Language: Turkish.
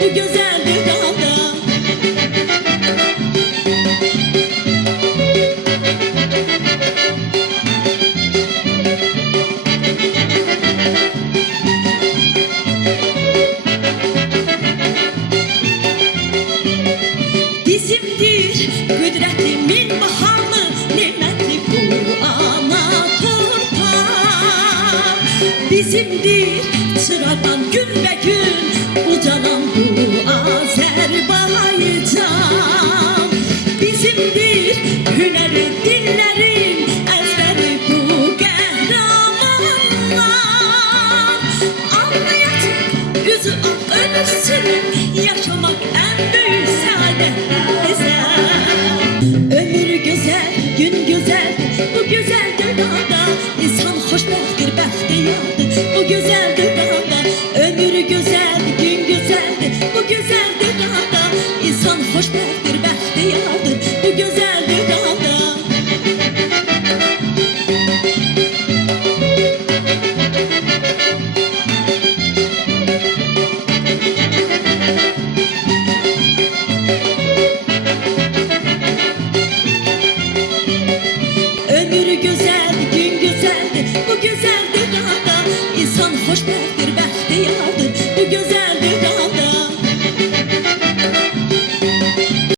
bu güzel dünyada. Bizimdir kudretimin baharlı nimetli bu ana torpaq. Bizimdir sıradan gün ve gün ucalan bu Azerbaycan. Bizimdir hüneri dinlerin ezberi bu kahramanlar. Anlayacak yüzü ölürsün yaşamak en büyük saadet bize. Ömür güzel, gün güzel, bu güzel dünyada insan hoşbəxtdir, bəxtiyardır bu güzel